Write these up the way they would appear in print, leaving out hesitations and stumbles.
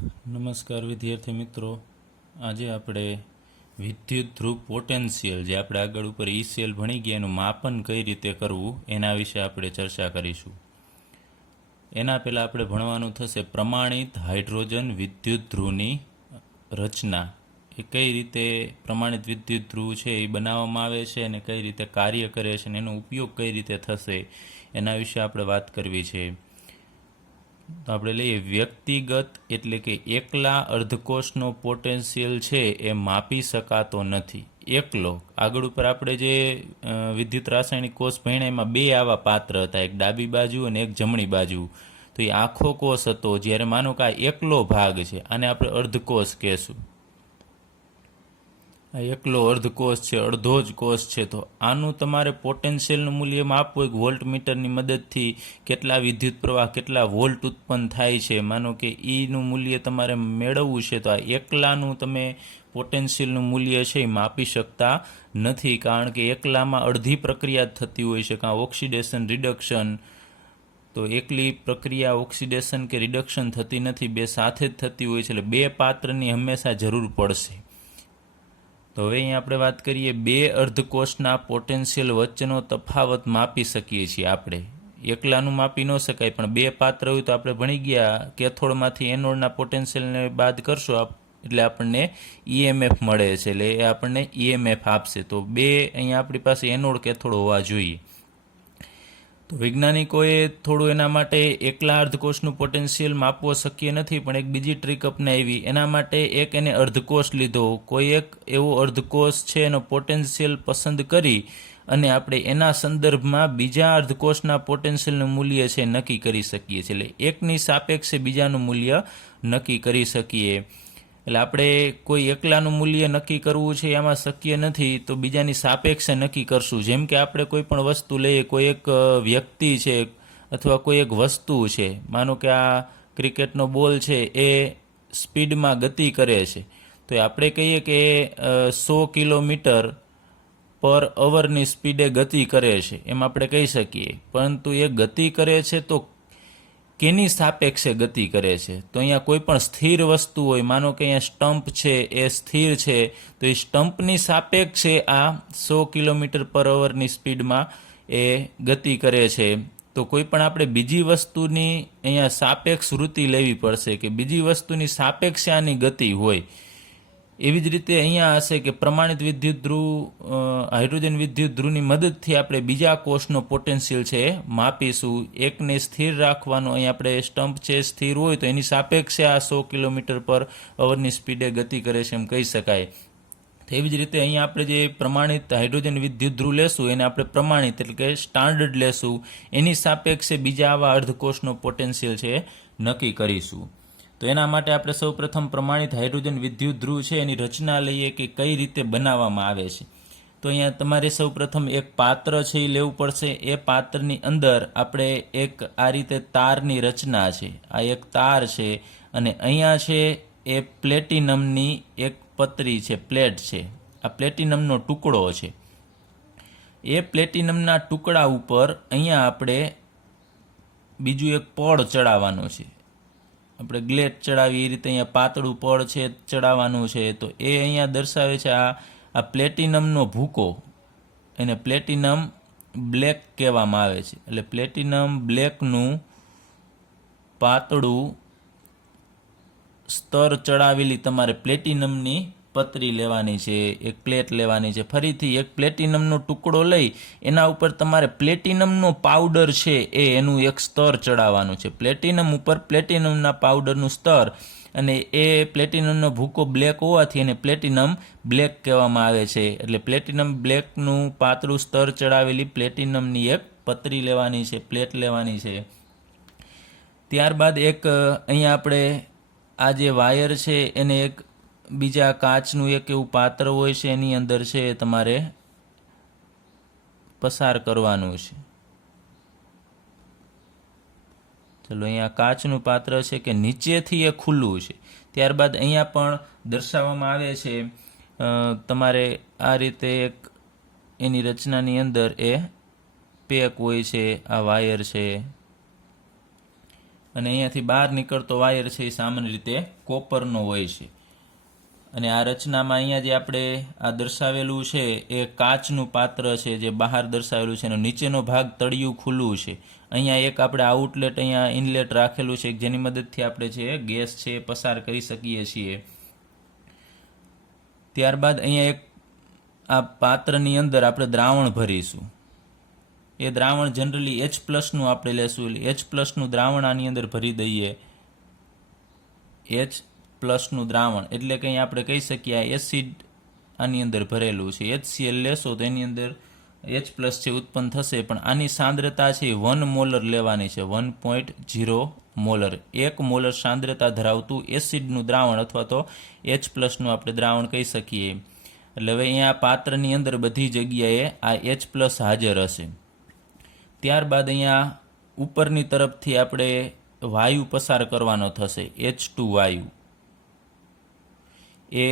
નમસ્કાર વિદ્યાર્થી મિત્રો, આજે આપણે વિદ્યુત ધ્રુવ પોટેન્શિયલ જે આપણે આગળ ઉપર ઈસીએલ ભણી ગયા એનું માપન કઈ રીતે કરવું એના વિશે આપણે ચર્ચા કરીશું. એના પહેલાં આપણે ભણવાનું થશે પ્રમાણિત હાઇડ્રોજન વિદ્યુત ધ્રુવની રચના. એ કઈ રીતે પ્રમાણિત વિદ્યુત ધ્રુવ છે એ બનાવવામાં આવે છે અને કઈ રીતે કાર્ય કરે છે અને એનો ઉપયોગ કઈ રીતે થશે એના વિશે આપણે વાત કરવી છે. તો આપણે લઈએ વ્યક્તિગત એટલે કે એકલા અર્ધકોષનો પોટેન્શિયલ છે એ માપી શકાતો નથી. એકલો આગળ ઉપર આપણે જે વિદ્યુત રાસાયણિક કોષ ભણ્યા એમાં બે આવા પાત્ર હતા, એક ડાબી બાજુ અને એક જમણી બાજુ. તો એ આખો કોષ હતો. જ્યારે માનો કે આ એકલો ભાગ છે આને આપણે અર્ધકોષ કહેશું. આ એકલો અર્ધકોષ છે, અડધો જ કોષ છે. તો આનું તમારે પોટેન્શિયલનું મૂલ્ય માપવું એક વોલ્ટ મીટરની મદદથી કેટલા વિદ્યુત પ્રવાહ કેટલા વોલ્ટ ઉત્પન્ન થાય છે માનો કે ઈનું મૂલ્ય તમારે મેળવવું છે. તો આ એકલાનું તમે પોટેન્શિયલનું મૂલ્ય છે એ માપી શકતા નથી, કારણ કે એકલામાં અડધી પ્રક્રિયા થતી હોય છે, કાં ઓક્સિડેશન રિડક્શન. તો એકલી પ્રક્રિયા ઓક્સિડેશન કે રિડક્શન થતી નથી, બે સાથે જ થતી હોય છે. એટલે બે પાત્રની હંમેશા જરૂર પડશે. તો હવે અહીં આપણે વાત કરીએ બે અર્ધકોષના પોટેન્શિયલ વચ્ચેનો તફાવત માપી શકીએ છીએ આપણે. એકલાનું માપી ન શકાય, પણ બે પાત્ર હોય તો આપણે ભણી ગયા કેથોડમાંથી એનોડના પોટેન્શિયલને બાદ કરશો એટલે આપણને ઈએમએફ મળે છે, એટલે એ આપણને ઈએમએફ આપશે. તો બે અહીંયા આપણી પાસે એનોડ કેથોડ હોવા જોઈએ. તો વૈજ્ઞાનિકોએ થોડું એના માટે એકલા અર્ધકોષનું પોટેન્શિયલ માપવો શક્ય નથી, પણ એક બીજી ટ્રીક અપનાવી. એના માટે એક એને અર્ધકોષ લીધો, કોઈ એક એવો અર્ધકોષ છે એનો પોટેન્શિયલ પસંદ કરી અને આપણે એના સંદર્ભમાં બીજા અર્ધકોષના પોટેન્શિયલનું મૂલ્ય છે નક્કી કરી શકીએ છીએ. એટલે એકની સાપેક્ષે બીજાનું મૂલ્ય નક્કી કરી શકીએ. એટલે આપણે કોઈ એકલાનું મૂલ્ય નક્કી કરવું છે એમાં શક્ય નથી, તો બીજાની સાપેક્ષે નક્કી કરશું. જેમ કે આપણે કોઈ પણ વસ્તુ લઈએ, કોઈ એક વ્યક્તિ છે અથવા કોઈ એક વસ્તુ છે, માનો કે આ ક્રિકેટનો બોલ છે એ સ્પીડમાં ગતિ કરે છે, તો આપણે કહીએ કે 100 કિલોમીટર પર અવરની સ્પીડે ગતિ કરે છે, એમ આપણે કહી શકીએ. પરંતુ એ ગતિ કરે છે તો કેની સાપેક્ષે ગતિ કરે છે? તો અહીંયા કોઈ પણ સ્થિર વસ્તુ હોય, માનો કે અહીંયા સ્ટમ્પ છે એ સ્થિર છે, તો એ સ્ટમ્પની સાપેક્ષે આ 100 કિલોમીટર પર અવરની સ્પીડમાં એ ગતિ કરે છે. તો કોઈ પણ આપણે બીજી વસ્તુની અહીંયા સાપેક્ષ વૃત્તિ લેવી પડશે કે બીજી વસ્તુની સાપેક્ષે આની ગતિ હોય. એવી જ રીતે અહીંયા હશે કે પ્રમાણિત વિદ્યુત ધ્રુવ હાઇડ્રોજન વિદ્યુત ધ્રુવની મદદથી આપણે બીજા કોષનો પોટેન્શિયલ છે એ માપીશું. એકને સ્થિર રાખવાનો, અહીં આપણે સ્ટમ્પ છે સ્થિર હોય તો એની સાપેક્ષે આ 100 કિલોમીટર પર અવરની સ્પીડે ગતિ કરે છે એમ કહી શકાય. એવી જ રીતે અહીંયા આપણે જે પ્રમાણિત હાઇડ્રોજન વિદ્યુત ધ્રુવ લેશું એને આપણે પ્રમાણિત એટલે કે સ્ટાન્ડર્ડ લેશું, એની સાપેક્ષે બીજા આવા અર્ધકોષનો પોટેન્શિયલ છે એ નક્કી કરીશું. તો એના માટે આપણે સૌ પ્રથમ પ્રમાણિત હાઇડ્રોજન વિદ્યુત ધ્રુવ છે એની રચના લઈએ કે કઈ રીતે બનાવવામાં આવે છે. તો અહીંયા તમારે સૌ પ્રથમ એક પાત્ર છે એ લેવું પડશે. એ પાત્રની અંદર આપણે એક આ રીતે તારની રચના છે, આ એક તાર છે અને અહીંયા છે એ પ્લેટિનમની એક પતરી છે, પ્લેટ છે. આ પ્લેટિનમનો ટુકડો છે. એ પ્લેટિનમના ટુકડા ઉપર અહીંયા આપણે બીજું એક પડ ચડાવવાનું છે. આપણે ગ્લેટ ચડાવી એ રીતે અહીંયા પાતળું પડ છે ચડાવવાનું છે. તો એ અહીંયા દર્શાવે છે આ પ્લેટિનમનો ભૂકો, એને પ્લેટિનમ બ્લેક કહેવામાં આવે છે. એટલે પ્લેટિનમ બ્લેકનું પાતળું સ્તર ચડાવેલી તમારે પ્લેટિનમની પતરી લેવાની છે, એક પ્લેટ લેવાની છે. ફરીથી એક પ્લેટિનમનો ટુકડો લઈ એના ઉપર તમારે પ્લેટિનમનો પાવડર છે એ એનું એક સ્તર ચડાવવાનું છે. પ્લેટિનમ ઉપર પ્લેટિનમના પાવડરનું સ્તર, અને એ પ્લેટિનમનો ભૂકો બ્લેક હોવાથી એને પ્લેટિનમ બ્લેક કહેવામાં આવે છે. એટલે પ્લેટિનમ બ્લેકનું પાતળું સ્તર ચડાવેલી પ્લેટિનમની એક પતરી લેવાની છે, પ્લેટ લેવાની છે. ત્યારબાદ એક અહીંયા આપણે આ જે વાયર છે એને એક બીજા કાચનું એક એવું પાત્ર હોય છે એની અંદર છે તમારે પસાર કરવાનું છે. ચલો, અહીંયા કાચનું પાત્ર છે કે નીચેથી એ ખુલ્લું છે. ત્યારબાદ અહીંયા પણ દર્શાવવામાં આવે છે તમારે આ રીતે એક એની રચનાની અંદર એ પેક હોય છે, આ વાયર છે. અને અહીંયાથી બહાર નીકળતો વાયર છે એ સામાન્ય રીતે કોપરનો હોય છે. અને આ રચનામાં અહીંયા જે આપણે આ દર્શાવેલું છે એ કાચનું પાત્ર છે જે બહાર દર્શાવેલું છે, અને નીચેનો ભાગ તળિયું ખુલ્લું છે. અહીંયા એક આપણે આઉટલેટ, અહીંયા ઇનલેટ રાખેલું છે જેની મદદથી આપણે જે ગેસ છે એ પસાર કરી શકીએ છીએ. ત્યારબાદ અહીંયા એક આ પાત્રની અંદર આપણે દ્રાવણ ભરીશું. એ દ્રાવણ જનરલી H+નું આપણે લેશું. એટલે H+નું દ્રાવણ આની અંદર ભરી દઈએ. H+નું દ્રાવણ એટલે કે અહીંયા આપણે કહી શકીએ આ એસિડ આની અંદર ભરેલું છે. HCl લેશો તો એની અંદર H+ છે ઉત્પન્ન થશે, પણ આની સાંદ્રતા છે 1 મોલર લેવાની છે, 1.0 મોલર. 1 મોલર સાંદ્રતા ધરાવતું એસિડનું દ્રાવણ અથવા તો H+નું આપણે દ્રાવણ કહી શકીએ. એટલે હવે અહીંયા પાત્રની અંદર બધી જગ્યાએ આ H+ હાજર હશે. ત્યારબાદ અહીંયા ઉપરની તરફથી આપણે વાયુ પસાર કરવાનો થશે, H2 વાયુ. એ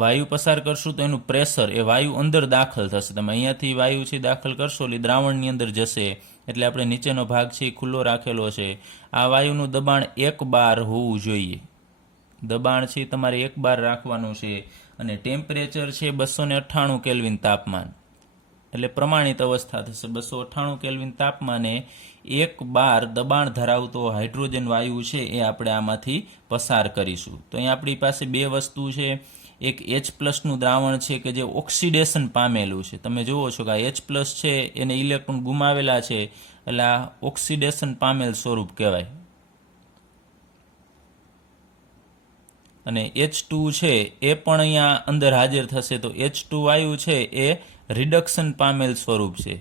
વાયુ પસાર કરશું તો એનું પ્રેશર, એ વાયુ અંદર દાખલ થશે. તમે અહીંયાથી વાયુ છે દાખલ કરશો એટલે દ્રાવણની અંદર જશે, એટલે આપણે નીચેનો ભાગ છે એ ખુલ્લો રાખેલો છે. આ વાયુનું દબાણ 1 બાર હોવું જોઈએ. દબાણ છે તમારે 1 બાર રાખવાનું છે, અને ટેમ્પરેચર છે 298 કેલ્વિન તાપમાન, એટલે પ્રમાણિત અવસ્થા થશે. 298 કેલ્વિન તાપમાને 1 બાર દબાણ ધરાવતો હાઇડ્રોજન વાયુ છે એ આપણે આમાંથી પસાર કરીશું. તો અહીંયા આપણી પાસે બે વસ્તુ છે. એક H+નું દ્રાવણ છે કે જે ઓક્સિડેશન પામેલું છે. તમે જુઓ છો કે આ H+ છે એને ઇલેક્ટ્રોન ગુમાવેલા છે, એટલે આ ઓક્સિડેશન પામેલ સ્વરૂપ કહેવાય. અને H2 છે એ પણ અહીંયા અંદર હાજર થશે. તો H2 વાયુ છે એ રિડક્શન પામેલ સ્વરૂપ છે.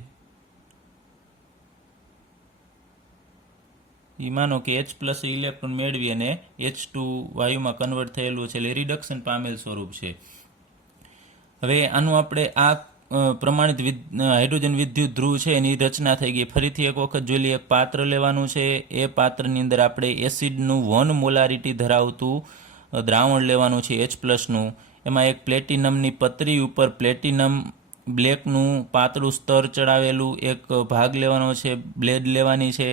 એ માનો કે H+ ઇલેક્ટ્રોન મેળવી અને H2 વાયુમાં કન્વર્ટ થયેલું છે, એટલે રિડક્શન પામેલ સ્વરૂપ છે. હવે આનું આપણે આ પ્રમાણિત હાઇડ્રોજન વિદ્યુત ધ્રુવ છે એની રચના થઈ ગઈ. ફરીથી એક વખત જોઈ લઈએ. એક પાત્ર લેવાનું છે. એ પાત્રની અંદર આપણે એસિડનું 1 મોલારિટી ધરાવતું દ્રાવણ લેવાનું છે, H+નું. એમાં એક પ્લેટિનમની પતરી ઉપર પ્લેટિનમ બ્લેકનું પાતળું સ્તર ચડાવેલું એક ભાગ લેવાનો છે, બ્લેડ લેવાની છે.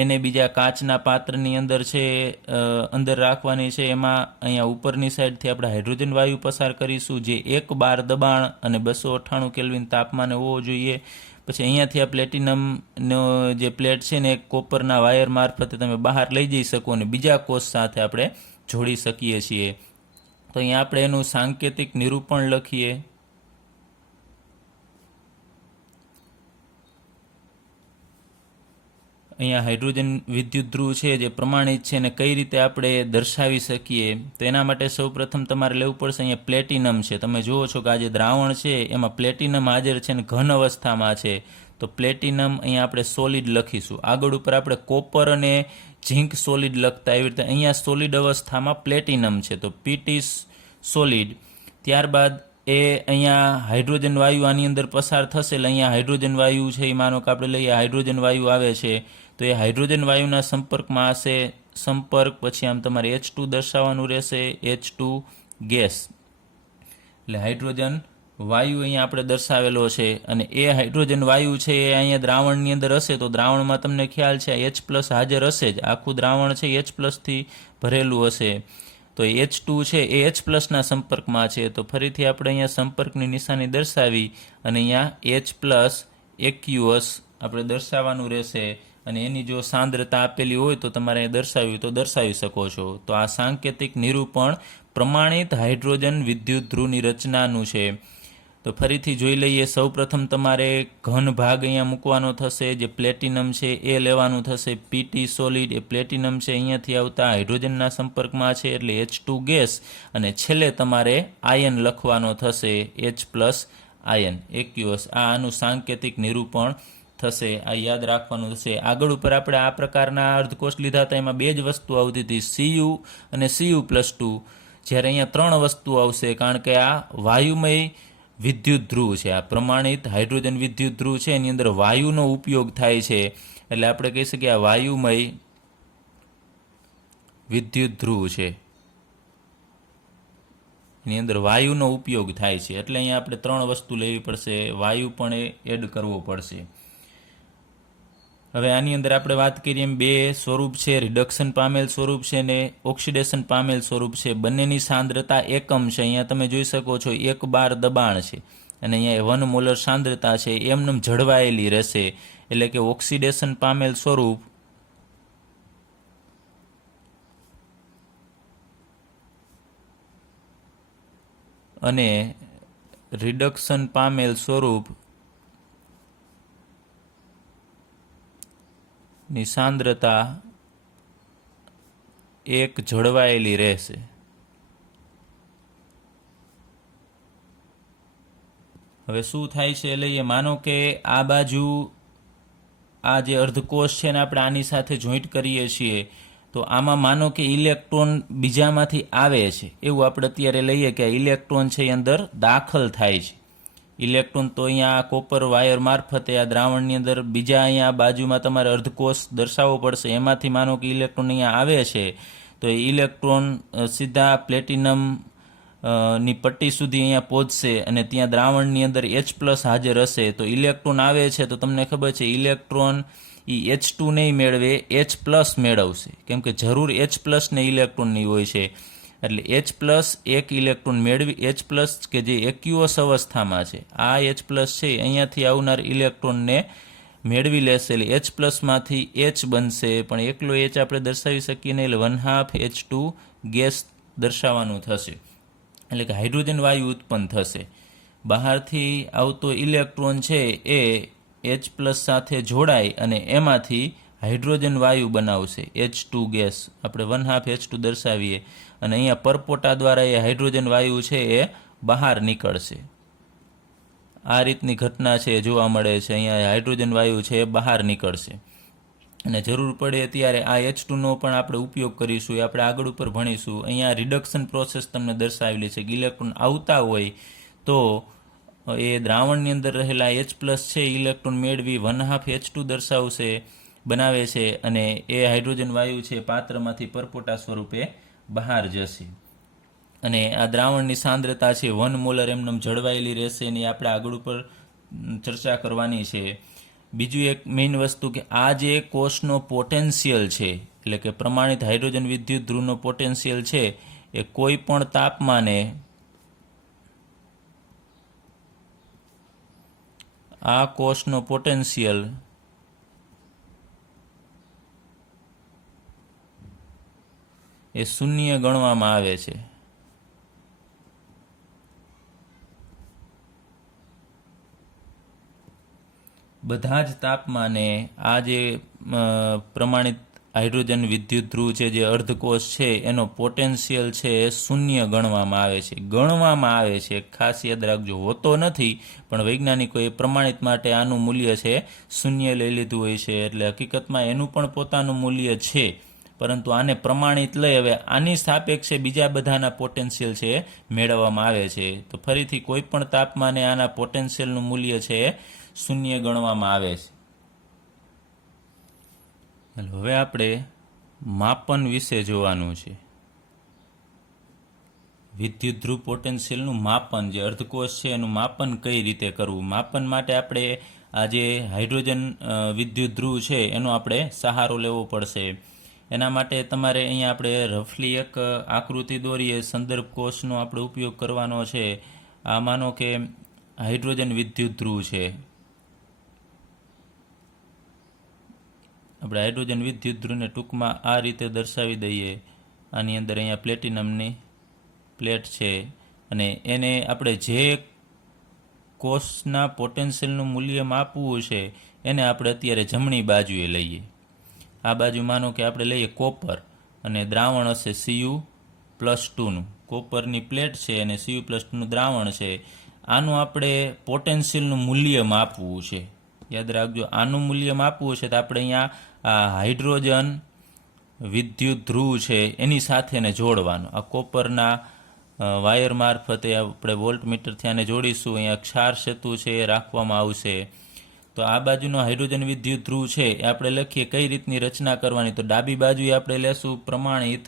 એને બીજા કાચના પાત્રની અંદર છે અંદર રાખવાની છે. એમાં અહીંયા ઉપરની સાઈડથી આપણે હાઇડ્રોજન વાયુ પસાર કરીશું, જે 1 બાર દબાણ અને 298 કેલ્વિન તાપમાને હોવો જોઈએ. પછી અહીંયાથી આ પ્લેટિનમનો જે પ્લેટ છે ને એક કોપરના વાયર મારફતે તમે બહાર લઈ જઈ શકો અને બીજા કોષ સાથે આપણે જોડી શકીએ છીએ. તો અહીંયા આપણે એનું સાંકેતિક નિરૂપણ લખીએ. અહીંયા હાઇડ્રોજન વિદ્યુત ધ્રુવ છે જે પ્રમાણિત છે, અને કઈ રીતે આપણે દર્શાવી શકીએ તો એના માટે સૌપ્રથમ તમારે લેવું પડશે. અહીંયા પ્લેટિનમ છે. તમે જુઓ છો કે આ જે દ્રાવણ છે એમાં પ્લેટિનમ હાજર છે અને ઘન અવસ્થામાં છે. તો પ્લેટિનમ અહીંયા આપણે સોલિડ લખીશું. આગળ ઉપર આપણે કોપર અને ઝીંક સોલિડ લખતા, એવી રીતે અહીંયા સોલિડ અવસ્થામાં પ્લેટિનમ છે, તો PT સોલિડ. ત્યારબાદ એ અહીંયા હાઇડ્રોજન વાયુ આની અંદર પસાર થશે, એટલે અહીંયા હાઇડ્રોજન વાયુ છે એ માનો કે આપણે લઈએ હાઇડ્રોજન વાયુ આવે છે, તો એ હાઇડ્રોજન વાયુના સંપર્કમાં હશે. સંપર્ક પછી આમ તમારે H2 દર્શાવવાનું રહેશે, H2 ગેસ. એટલે હાઇડ્રોજન વાયુ અહીંયા આપણે દર્શાવેલો છે, અને એ હાઇડ્રોજન વાયુ છે એ અહીંયા દ્રાવણની અંદર હશે. તો દ્રાવણમાં તમને ખ્યાલ છે H+ હાજર હશે જ. આખું દ્રાવણ છે H+થી ભરેલું હશે. તો H2 છે એ H+ના સંપર્કમાં છે. તો ફરીથી આપણે અહીંયા સંપર્કની નિશાની દર્શાવી અને અહીંયા H+ aqueous આપણે દર્શાવવાનું રહેશે. અને એની જો સાંદ્રતા આપેલી હોય તો તમારે દર્શાવી તો દર્શાવી શકો છો. તો આ સાંકેતિક નિરૂપણ પ્રમાણિત હાઇડ્રોજન વિદ્યુત ધ્રુવની રચનાનું છે. તો ફરીથી જોઈ લઈએ. સૌપ્રથમ તમારે ઘન ભાગ અહીંયા મૂકવાનો થશે, જે પ્લેટિનમ છે એ લેવાનું થશે. PT સોલિડ એ પ્લેટિનમ છે, અહીંયાથી આવતા હાઇડ્રોજનના સંપર્કમાં છે એટલે H2 ગેસ. અને છેલ્લે તમારે આયન લખવાનો થશે, H+ આયન એક્યુઅસ. આ આનું સાંકેતિક નિરૂપણ થશે. આ યાદ રાખવાનું થશે. આગળ ઉપર આપણે આ પ્રકારના અર્ધકોષ લીધા હતા, એમાં 2 જ વસ્તુ આવતી હતી, Cu અને Cu+2. જ્યારે અહીંયા 3 વસ્તુ આવશે, કારણ કે આ વાયુમય વિદ્યુત ધ્રુવ છે. આ પ્રમાણિત હાઇડ્રોજન વિદ્યુત ધ્રુવ છે, એની અંદર વાયુનો ઉપયોગ થાય છે, એટલે આપણે કહી શકીએ આ વાયુમય વિદ્યુત ધ્રુવ છે. એની અંદર વાયુનો ઉપયોગ થાય છે, એટલે અહીંયા આપણે 3 વસ્તુ લેવી પડશે. વાયુ પણ એડ કરવો પડશે. હવે આની અંદર આપણે વાત કરીએ એમ બે સ્વરૂપ છે, રિડક્શન પામેલ સ્વરૂપ છે ને ઓક્સિડેશન પામેલ સ્વરૂપ છે. બંનેની સાંદ્રતા એકમ છે. અહીંયા તમે જોઈ શકો છો 1 બાર દબાણ છે અને અહીંયા 1 મોલર સાંદ્રતા છે, એમનેમ જળવાયેલી રહેશે. એટલે કે ઓક્સિડેશન પામેલ સ્વરૂપ અને રિડક્શન પામેલ સ્વરૂપ ની સાંદ્રતા એક જળવાયેલી રહેશે. હવે શું થાય છે લઈએ. માનો કે આ બાજુ આ જે અર્ધકોષ છે ને આપણે આની સાથે જોઈન્ટ કરીએ છીએ, તો આમાં માનો કે ઇલેક્ટ્રોન બીજામાંથી આવે છે, એવું આપણે અત્યારે લઈએ કે ઇલેક્ટ્રોન છે એ અંદર દાખલ થાય છે. ઇલેક્ટ્રોન તો અહીંયા કોપર વાયર મારફતે આ દ્રાવણની અંદર બીજા અહીંયા બાજુમાં તમારે અર્ધકોષ દર્શાવવો પડશે, એમાંથી માનો કે ઇલેક્ટ્રોન અહીંયા આવે છે, તો એ ઇલેક્ટ્રોન સીધા પ્લેટિનમ ની પટ્ટી સુધી અહીંયા પહોંચશે અને ત્યાં દ્રાવણની અંદર H+ હાજર હશે. તો ઇલેક્ટ્રોન આવે છે તો તમને ખબર છે ઇલેક્ટ્રોન એ H2 નહીં મેળવે, H+ મેળવશે, કેમ કે જરૂર H+ ને ઇલેક્ટ્રોનની હોય છે. એટલે H+ એક ઇલેક્ટ્રોન મેળવી, H+ કે જે એક્યુઅસ અવસ્થામાં છે, આ H+ છે અહીંયાથી આવનાર ઇલેક્ટ્રોનને મેળવી લેશે. એટલે H+ માંથી H બનશે, પણ એકલો H આપણે દર્શાવી શકીએ નહીં, એટલે 1/2 H2 ગેસ દર્શાવવાનું થશે. એટલે કે હાઇડ્રોજન વાયુ ઉત્પન્ન થશે. બહારથી આવતો ઇલેક્ટ્રોન છે એ H+ સાથે જોડાય અને એમાંથી હાઇડ્રોજન વાયુ બનાવશે, H2 ગેસ. આપણે 1/2 H2 દર્શાવીએ અને અહીંયા પરપોટા દ્વારા એ હાઇડ્રોજન વાયુ છે એ બહાર નીકળશે. આ રીતની ઘટના છે જોવા મળે છે. અહીંયા હાઇડ્રોજન વાયુ છે એ બહાર નીકળશે અને જરૂર પડે ત્યારે આ H2નો પણ આપણે ઉપયોગ કરીશું, એ આપણે આગળ ઉપર ભણીશું. અહીંયા રિડક્શન પ્રોસેસ તમને દર્શાવેલી છે કે ઇલેક્ટ્રોન આવતા હોય તો એ દ્રાવણની અંદર રહેલા H+ છે ઇલેક્ટ્રોન મેળવી 1/2 H2 દર્શાવશે, બનાવે છે અને એ હાઇડ્રોજન વાયુ છે પાત્રમાંથી પરપોટા સ્વરૂપે બહાર જશે. અને આ દ્રાવણની સાંદ્રતા છે 1 મોલર એમનેમ જળવાયેલી રહેશે એની આપણે આગળ ઉપર ચર્ચા કરવાની છે. બીજું એક મેઇન વસ્તુ કે આ જે કોષનો પોટેન્શિયલ છે, એટલે કે પ્રમાણિત હાઇડ્રોજન વિદ્યુત ધ્રુવનો પોટેન્શિયલ છે, એ કોઈ પણ તાપમાને આ કોષનો પોટેન્શિયલ એ શૂન્ય ગણવામાં આવે છે. બધા જ તાપમાને આ જે પ્રમાણિત હાઇડ્રોજન વિદ્યુત ધ્રુવ છે, જે અર્ધકોષ છે, એનો પોટેન્શિયલ છે એ શૂન્ય ગણવામાં આવે છે. ગણવામાં આવે છે, ખાસ યાદ રાખજો, હોતો નથી, પણ વૈજ્ઞાનિકોએ પ્રમાણિત માટે આનું મૂલ્ય છે શૂન્ય લઈ લીધું હોય છે. એટલે હકીકતમાં એનું પણ પોતાનું મૂલ્ય છે, પરંતુ આને પ્રમાણિત લઈ હવે આની સાપેક્ષે બીજા બધાના પોટેન્શિયલ છે મેળવવામાં આવે છે. તો ફરીથી કોઈ પણ તાપમાને આના પોટેન્શિયલનું મૂલ્ય છે શૂન્ય ગણવામાં આવે છે. હવે આપણે માપન વિશે જોવાનું છે. વિદ્યુત ધ્રુવ પોટેન્શિયલનું માપન, જે અર્ધકોષ છે એનું માપન કઈ રીતે કરવું. માપન માટે આપણે આ જે હાઇડ્રોજન વિદ્યુત ધ્રુવ છે એનો આપણે સહારો લેવો પડશે. એના માટે તમારે અહીંયા આપણે રફલી એક આકૃતિ દોરીએ, સંદર્ભ કોષનો આપણે ઉપયોગ કરવાનો છે. આ માનો કે હાઇડ્રોજન વિદ્યુત ધ્રુવ છે. આપણે હાઇડ્રોજન વિદ્યુત ધ્રુવને ટૂંકમાં આ રીતે દર્શાવી દઈએ. આની અંદર અહીંયા પ્લેટિનમની પ્લેટ છે અને એને આપણે જે કોષના પોટેન્શિયલનું મૂલ્ય માપવું છે એને આપણે અત્યારે જમણી બાજુએ લઈએ. આ બાજુ માનો કે આપણે લઈએ કોપર અને દ્રાવણ હશે Cu+2નું. કોપરની પ્લેટ છે અને Cu+2નું દ્રાવણ છે. આનું આપણે પોટેન્શિયલનું મૂલ્ય માપવું છે. યાદ રાખજો, આનું મૂલ્ય માપવું છે તો આપણે અહીંયા આ હાઇડ્રોજન વિદ્યુત ધ્રુવ છે એની સાથેને જોડવાનું. આ કોપરના વાયર મારફતે આપણે વોલ્ટમીટરથી આને જોડીશું. અહીંયા ક્ષાર સેતુ છે એ રાખવામાં આવશે. તો આ બાજુનો હાઇડ્રોજન વિદ્યુત ધ્રુવ છે એ આપણે લખીએ કઈ રીતની રચના કરવાની. તો ડાબી બાજુએ આપણે લેશું પ્રમાણિત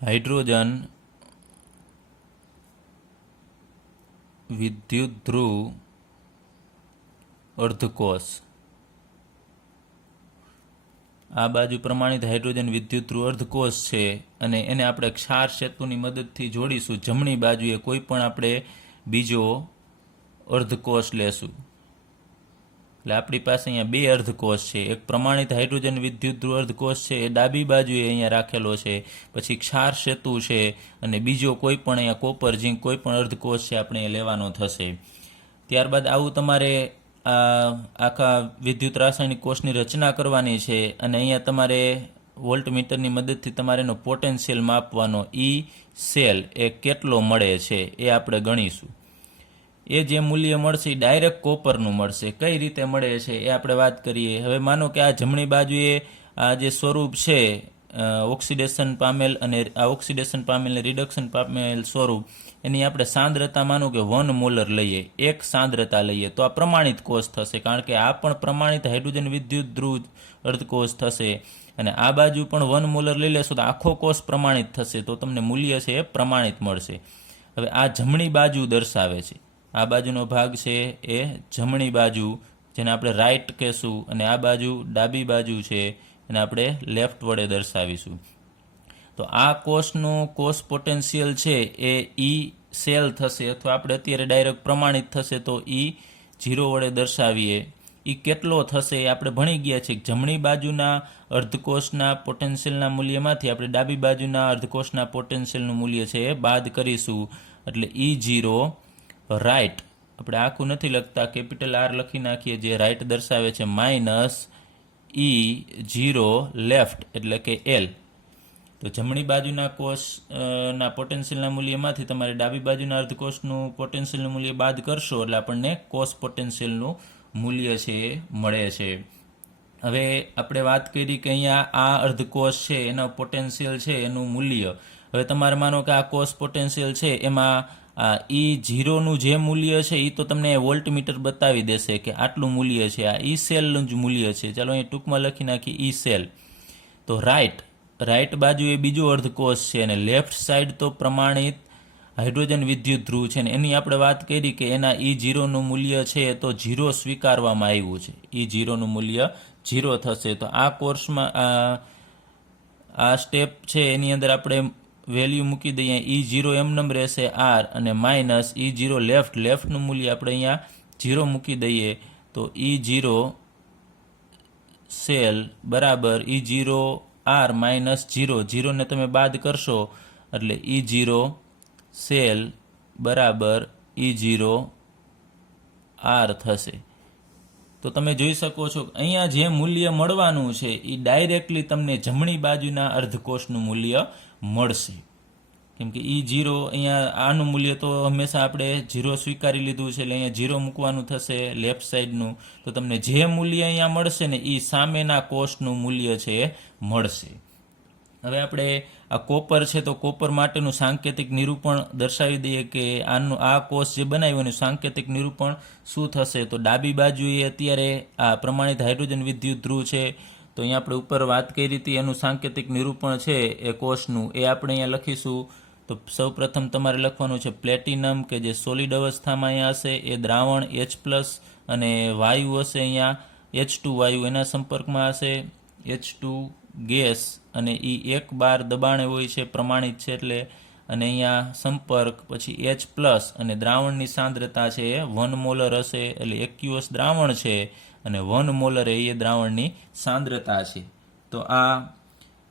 હાઇડ્રોજન વિદ્યુત ધ્રુવ અર્ધકોષ, આ બાજુ પ્રમાણિત હાઇડ્રોજન વિદ્યુત ધ્રુવ અર્ધકોષ છે અને એને આપણે ક્ષાર સેતુની મદદથી જોડીશું. જમણી બાજુએ કોઈ પણ આપણે બીજો અર્ધકોષ લેશું. એટલે આપણી પાસે અહીંયા બે અર્ધકોષ છે. એક પ્રમાણિત હાઇડ્રોજન વિદ્યુત ધ્રુવ અર્ધકોષ છે, એ ડાબી બાજુએ અહીંયા રાખેલો છે. પછી ક્ષાર સેતુ છે અને બીજો કોઈ પણ અહીંયા કોપર ઝીંક કોઈ પણ અર્ધકોષ છે આપણે લેવાનો થશે. ત્યારબાદ આવું તમારે આખા વિદ્યુત રાસાયણિક કોષની રચના કરવાની છે અને અહીંયા તમારે વોલ્ટમીટરની મદદથી તમારે એનો પોટેન્શિયલ માપવાનો. ઈ સેલ એ કેટલો મળે છે એ આપણે ગણીશું. એ જે મૂલ્ય મળશે એ ડાયરેક્ટ કોપરનું મળશે. કઈ રીતે મળે છે એ આપણે વાત કરીએ. હવે માનો કે આ જમણી બાજુએ આ જે સ્વરૂપ છે ઓક્સિડેશન પામેલ અને આ ઓક્સિડેશન પામેલ ને રિડક્શન પામેલ સ્વરૂપ, એની આપણે સાંદ્રતા માનો કે 1 મોલર લઈએ, એક સાંદ્રતા લઈએ તો આ પ્રમાણિત કોષ થશે. કારણ કે આ પણ પ્રમાણિત હાઇડ્રોજન વિદ્યુત ધ્રુવ અર્ધકોષ થશે અને આ બાજુ પણ 1 મોલર લઈ લેશો તો આખો કોષ પ્રમાણિત થશે. તો તમને મૂલ્ય છે એ પ્રમાણિત મળશે. હવે આ જમણી બાજુ દર્શાવે છે. આ બાજુનો ભાગ છે એ જમણી બાજુ, જેને આપણે રાઈટ કહેશું, અને આ બાજુ ડાબી બાજુ છે એને આપણે લેફ્ટ વડે દર્શાવીશું. તો આ કોષનું કોષ પોટેન્શિયલ છે એ ઈ સેલ થશે, અથવા આપણે અત્યારે ડાયરેક્ટ પ્રમાણિત થશે તો ઈ 0 વડે દર્શાવીએ. એ કેટલો થશે એ આપણે ભણી ગયા છે. જમણી બાજુના અર્ધકોષના પોટેન્શિયલના મૂલ્યમાંથી આપણે ડાબી બાજુના અર્ધકોષના પોટેન્શિયલનું મૂલ્ય છે એ બાદ કરીશું. એટલે E0 રાઈટ, આપણે આખું નથી લખતા, કેપિટલ R લખી નાખીએ, જે રાઈટ દર્શાવે છે, માઇનસ E0 લેફ્ટ એટલે કે L. તો જમણી બાજુના કોષના પોટેન્શિયલના મૂલ્યમાંથી તમારે ડાબી બાજુના અર્ધકોષનું પોટેન્શિયલનું મૂલ્ય બાદ કરશો એટલે આપણને કોષ પોટેન્શિયલનું મૂલ્ય છે એ મળે છે. હવે આપણે વાત કરી કે અહીંયા આ અર્ધકોષ છે એનો પોટેન્શિયલ છે એનું મૂલ્ય. હવે તમારે માનો કે આ કોષ પોટેન્શિયલ છે એમાં E0નું જે મૂલ્ય છે એ તો તમને વોલ્ટમીટર બતાવી દેશે કે આટલું મૂલ્ય છે. આ ઈ સેલનું જ મૂલ્ય છે. ચાલો અહીં ટૂંકમાં લખી નાખીએ ઈ સેલ. તો રાઈટ બાજુ એ બીજો અર્ધકોષ છે અને લેફ્ટ સાઈડ તો પ્રમાણિત હાઇડ્રોજન વિદ્યુત ધ્રુવ છે ને એની આપણે વાત કરી કે એના E0નું મૂલ્ય છે તો 0 સ્વીકારવામાં આવ્યું છે. E0નું મૂલ્ય 0 થશે. તો આ કોર્સમાં આ સ્ટેપ છે એની અંદર આપણે વેલ્યુ મૂકી દઈએ. E0 એમનેમ રહેશે R અને માઇનસ E0 લેફ્ટનું મૂલ્ય આપણે અહીંયા 0 મૂકી દઈએ. તો E0 સેલ બરાબર E0 R માઇનસ 0 ને તમે બાદ કરશો એટલે E0 સેલ બરાબર E0 R થશે. તો તમે જોઈ શકો છો અહીંયા જે મૂલ્ય મળવાનું છે એ ડાયરેક્ટલી તમને જમણી બાજુના અર્ધકોષનું મૂલ્ય મળશે. કેમ કે E0 અહીંયા આનું મૂલ્ય તો હંમેશા આપણે 0 સ્વીકારી લીધું છે એટલે અહીંયા 0 મૂકવાનું થશે લેફ્ટ સાઈડનું. તો તમને જે મૂલ્ય અહીંયા મળશે ને એ સામેના કોષનું મૂલ્ય છે એ મળશે. હવે આપણે આ કોપર છે તો કોપર માટેનું સાંકેતિક નિરૂપણ દર્શાવી દઈએ કે આ કોષ જે બનાવ્યું એનું સાંકેતિક નિરૂપણ શું થશે. તો ડાબી બાજુએ અત્યારે આ પ્રમાણિત હાઇડ્રોજન વિદ્યુત ધ્રુવ છે તો અહીંયા આપણે ઉપર વાત કરી હતી એનું સાંકેતિક નિરૂપણ છે એ કોષનું એ આપણે અહીંયા લખીશું. તો સૌપ્રથમ તમારે લખવાનું છે પ્લેટિનમ કે જે સોલિડ અવસ્થામાં અહીંયા હશે એ દ્રાવણ H+ અને વાયુ હશે અહીંયા H2 વાયુ એના સંપર્કમાં હશે H2 ગેસ અને એ 1 બાર દબાણે હોય છે, પ્રમાણિત છે એટલે. અને અહીંયા સંપર્ક પછી H+ અને દ્રાવણની સાંદ્રતા છે એ 1 મોલર હશે એટલે એક્યુઅસ દ્રાવણ છે અને 1 મોલર એ દ્રાવણની સાંદ્રતા છે. તો આ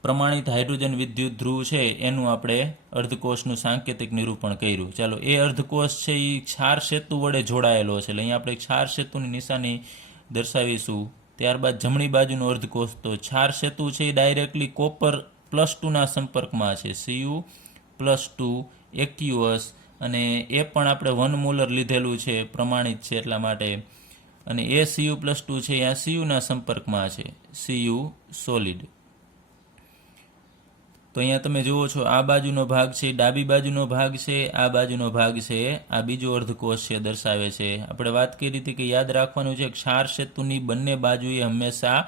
પ્રમાણિત હાઇડ્રોજન વિદ્યુત ધ્રુવ છે એનું આપણે અર્ધકોષનું સાંકેતિક નિરૂપણ કર્યું. ચાલો એ અર્ધકોષ છે એ ક્ષાર સેતુ વડે જોડાયેલો છે એટલે અહીંયા આપણે ક્ષાર સેતુની નિશાની દર્શાવીશું. ત્યારબાદ જમણી બાજુનો અર્ધકોષ, તો ક્ષાર સેતુ છે એ ડાયરેક્ટલી કોપર +2ના સંપર્કમાં છે, Cu+2 એક્યુઅસ, અને એ પણ આપણે 1 મોલર લીધેલું છે, પ્રમાણિત છે એટલા માટે. અને એ Cu+2 છે આ Cuના સંપર્કમાં છે, Cu સોલિડ. તો અહીંયા તમે જુઓ છો આ બાજુનો ભાગ છે ડાબી બાજુનો ભાગ છે, આ બાજુનો ભાગ છે આ બીજો અર્ધકોષ છે દર્શાવે છે. આપણે વાત કરી હતી કે યાદ રાખવાનું છે ક્ષાર સેતુની બંને બાજુએ હંમેશા